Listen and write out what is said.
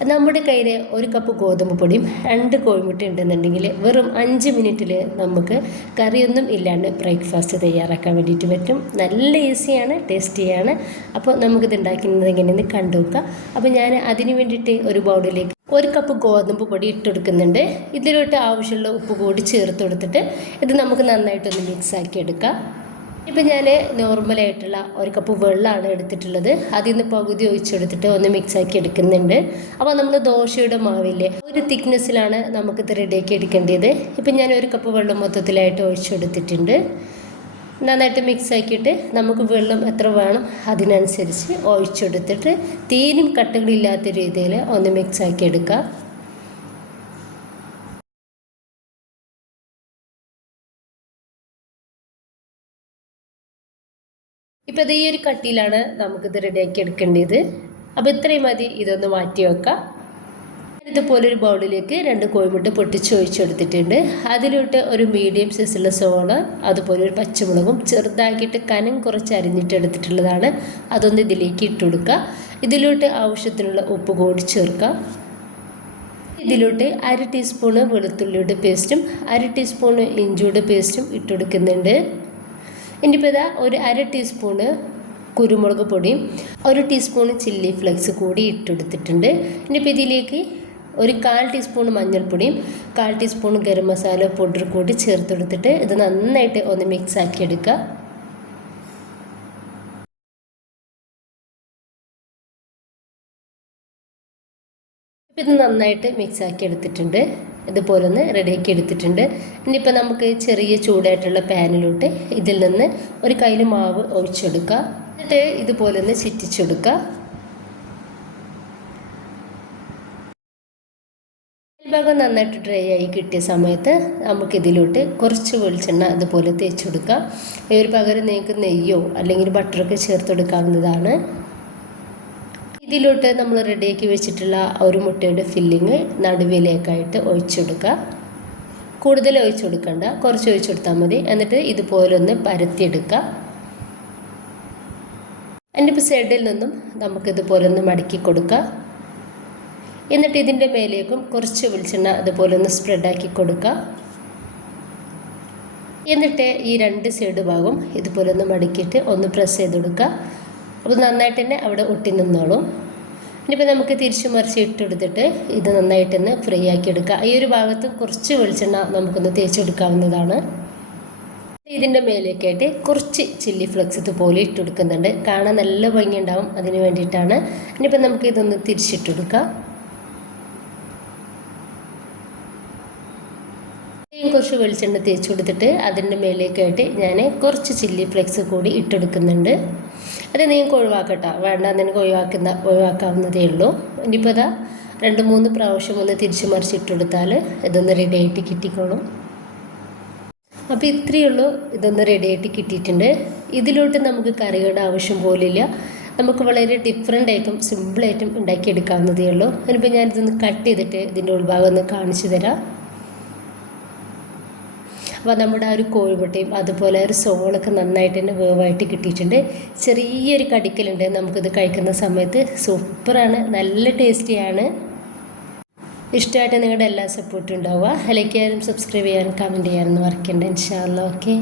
നമ്മുടെ കയ്യിൽ ഒരു കപ്പ് ഗോതമ്പ് പൊടിയും 2 കോഴിമുട്ട ഉണ്ടെന്നുണ്ടെങ്കിൽ വെറും 5 മിനിറ്റിൽ നമുക്ക് കറിയൊന്നും ഇല്ലാണ്ട് ബ്രേക്ക്ഫാസ്റ്റ് തയ്യാറാക്കാൻ വേണ്ടിയിട്ട് പറ്റും. നല്ല ഈസിയാണ്, ടേസ്റ്റിയാണ്. അപ്പോൾ നമുക്കിത് ഉണ്ടാക്കുന്നത് എങ്ങനെയെന്ന് കണ്ടു നോക്കാം. അപ്പോൾ ഞാൻ അതിന് വേണ്ടിയിട്ട് ഒരു ബൗളിലേക്ക് 1 കപ്പ് ഗോതമ്പ് പൊടി ഇട്ടെടുക്കുന്നുണ്ട്. ഇതിലോട്ട് ആവശ്യമുള്ള ഉപ്പ് കൂടി ചേർത്ത് കൊടുത്തിട്ട് ഇത് നമുക്ക് നന്നായിട്ടൊന്ന് മിക്സാക്കി എടുക്കാം. ഇപ്പം ഞാൻ നോർമലായിട്ടുള്ള 1 കപ്പ് വെള്ളമാണ് എടുത്തിട്ടുള്ളത്. അതിൽ നിന്ന് പകുതി ഒഴിച്ചെടുത്തിട്ട് ഒന്ന് മിക്സാക്കി എടുക്കുന്നുണ്ട്. അപ്പോൾ നമ്മൾ ദോശയുടെ മാവില്ലേ ഒരു തിക്നെസ്സിലാണ് നമുക്കിത് റെഡിയാക്കി എടുക്കേണ്ടത്. ഇപ്പം ഞാൻ 1 കപ്പ് വെള്ളം മൊത്തത്തിലായിട്ട് ഒഴിച്ചെടുത്തിട്ടുണ്ട്. നന്നായിട്ട് മിക്സാക്കിയിട്ട് നമുക്ക് വെള്ളം എത്ര വേണം അതിനനുസരിച്ച് ഒഴിച്ചെടുത്തിട്ട് തീരും കട്ടകളില്ലാത്ത രീതിയിൽ ഒന്ന് മിക്സാക്കി എടുക്കുക. ഇപ്പോൾ ഈ ഒരു കട്ടിയിലാണ് നമുക്കിത് റെഡിയാക്കി എടുക്കേണ്ടത്. അപ്പോൾ ഇത്രയും മതി, ഇതൊന്ന് മാറ്റി വെക്കാം. ഇതുപോലൊരു ബൗളിലേക്ക് 2 കോഴിമുട്ട പൊട്ടിച്ച് ഒഴിച്ചെടുത്തിട്ടുണ്ട്. അതിലോട്ട് ഒരു മീഡിയം സൈസുള്ള സോള, അതുപോലെ ഒരു പച്ചമുളകും ചെറുതാക്കിയിട്ട് കനം കുറച്ച് അരിഞ്ഞിട്ടെടുത്തിട്ടുള്ളതാണ്. അതൊന്ന് ഇതിലേക്ക് ഇട്ട് കൊടുക്കുക. ഇതിലോട്ട് ആവശ്യത്തിനുള്ള ഉപ്പ് കൂടി ചേർക്കാം. ഇതിലോട്ട് 1/2 ടീസ്പൂണ് വെളുത്തുള്ളിയുടെ പേസ്റ്റും 1/2 ടീസ്പൂണ് ഇഞ്ചിയുടെ പേസ്റ്റും ഇട്ടെടുക്കുന്നുണ്ട്. ഇനിയിപ്പോൾ ഇതാ ഒരു 1/2 ടീസ്പൂണ് കുരുമുളക് പൊടിയും 1 ടീസ്പൂണ് ചില്ലി ഫ്ലെക്സ് കൂടി ഇട്ടെടുത്തിട്ടുണ്ട്. ഇനിയിപ്പോൾ ഇതിലേക്ക് ഒരു 1/4 ടീസ്പൂൺ മഞ്ഞൾപ്പൊടിയും 1/4 ടീസ്പൂൺ ഗരം മസാല പൗഡർ കൂടി ചേർത്തെടുത്തിട്ട് ഇത് നന്നായിട്ട് ഒന്ന് മിക്സ് ആക്കി എടുക്കുക. ഇത് നന്നായിട്ട് മിക്സ് ആക്കി എടുത്തിട്ടുണ്ട്. ഇതുപോലെ ഒന്ന് റെഡിയാക്കി എടുത്തിട്ടുണ്ട്. ഇനിയിപ്പോൾ നമുക്ക് ചെറിയ ചൂടായിട്ടുള്ള പാനിലോട്ട് ഇതിൽ നിന്ന് ഒരു കയ്യിൽ മാവ് ഒഴിച്ചെടുക്കുക. എന്നിട്ട് ഇതുപോലെ ഒന്ന് ചുറ്റിച്ചെടുക്കുക. ഭാഗം നന്നായിട്ട് ഡ്രൈ ആയി കിട്ടിയ സമയത്ത് നമുക്കിതിലോട്ട് കുറച്ച് വെളിച്ചെണ്ണ അതുപോലെ തേച്ചെടുക്കാം. ഒരു പകരം നിങ്ങൾക്ക് നെയ്യോ അല്ലെങ്കിൽ ബട്ടറൊക്കെ ചേർത്തെടുക്കാവുന്നതാണ്. ഇതിലോട്ട് നമ്മൾ റെഡിയാക്കി വെച്ചിട്ടുള്ള ഒരു മുട്ടയുടെ ഫില്ലിങ് നടുവിലേക്കായിട്ട് ഒഴിച്ചെടുക്കുക. കൂടുതൽ ഒഴിച്ചു കൊടുക്കണ്ട, കുറച്ച് ഒഴിച്ചു കൊടുത്താൽ മതി. എന്നിട്ട് ഇതുപോലെ ഒന്ന് പരത്തിയെടുക്കുക. എന്നിട്ട് സൈഡിൽ നിന്നും നമുക്കിതുപോലെ ഒന്ന് മടക്കി കൊടുക്കുക. എന്നിട്ട് ഇതിൻ്റെ മേലേക്കും കുറച്ച് വെളിച്ചെണ്ണ അതുപോലെ ഒന്ന് സ്പ്രെഡാക്കി കൊടുക്കുക. എന്നിട്ട് ഈ 2 സൈഡ് ഭാഗം ഇതുപോലെ ഒന്ന് മടക്കിയിട്ട് ഒന്ന് പ്രസ് ചെയ്ത് കൊടുക്കുക. അപ്പോൾ നന്നായിട്ട് തന്നെ അവിടെ ഒട്ടി നിന്നോളും. ഇനിയിപ്പോൾ നമുക്ക് തിരിച്ചു മറിച്ച് ഇട്ടെടുത്തിട്ട് ഇത് നന്നായിട്ട് തന്നെ ഫ്രൈ ആക്കി എടുക്കുക. ഈ ഒരു ഭാഗത്ത് കുറച്ച് വെളിച്ചെണ്ണ നമുക്കൊന്ന് തേച്ചെടുക്കാവുന്നതാണ്. ഇതിൻ്റെ മേലേക്കായിട്ട് കുറച്ച് ചില്ലി ഫ്ലെക്സ് ഇതുപോലെ ഇട്ടെടുക്കുന്നുണ്ട്. കാണാൻ നല്ല ഭംഗിയുണ്ടാവും, അതിന് വേണ്ടിയിട്ടാണ്. ഇനിയിപ്പോൾ നമുക്ക് ഇതൊന്ന് തിരിച്ചിട്ടെടുക്കാം. കുറച്ച് വെളിച്ചെണ്ണ തേച്ച് കൊടുത്തിട്ട് അതിൻ്റെ മേലേക്കായിട്ട് ഞാൻ കുറച്ച് ചില്ലി ഫ്ലെക്സ് കൂടി ഇട്ടെടുക്കുന്നുണ്ട്. അത് നിങ്ങൾക്ക് ഒഴിവാക്കട്ടോ, വേണ്ട നിനക്ക് ഒഴിവാക്കാവുന്നതേ ഉള്ളൂ. ഇനിയിപ്പോൾ ഇതാ 2-3 പ്രാവശ്യം ഒന്ന് തിരിച്ച് മറിച്ചിട്ടെടുത്താൽ ഇതൊന്ന് റെഡി ആയിട്ട് കിട്ടിക്കോളും. അപ്പോൾ ഇത്രയേ ഉള്ളൂ, ഇതൊന്ന് റെഡി ആയിട്ട് കിട്ടിയിട്ടുണ്ട്. ഇതിലോട്ട് നമുക്ക് കറികളുടെ ആവശ്യം പോലില്ല. നമുക്ക് വളരെ ഡിഫറെൻ്റ് ആയിട്ടും സിമ്പിളായിട്ടും ഉണ്ടാക്കിയെടുക്കാവുന്നതേ ഉള്ളൂ. ഇനിയിപ്പോൾ ഞാനിതൊന്ന് കട്ട് ചെയ്തിട്ട് ഇതിൻ്റെ ഉൾഭാഗം ഒന്ന് കാണിച്ചു തരാം. അപ്പോൾ നമ്മുടെ ആ ഒരു കോഴിമുട്ടയും അതുപോലെ ഒരു സോളൊക്കെ നന്നായിട്ട് തന്നെ വേവായിട്ട് കിട്ടിയിട്ടുണ്ട്. ചെറിയൊരു കടിക്കലുണ്ട്. നമുക്കിത് കഴിക്കുന്ന സമയത്ത് സൂപ്പറാണ്, നല്ല ടേസ്റ്റിയാണ്. ഇഷ്ടമായിട്ട് നിങ്ങളുടെ എല്ലാ സപ്പോർട്ടും ഉണ്ടാവുക. ലൈക്ക് ചെയ്യാനും സബ്സ്ക്രൈബ് ചെയ്യാനും കമൻറ്റ് ചെയ്യാനും മറക്കണ്ട. ഇൻഷാ അല്ലാഹ്. ഓക്കെ.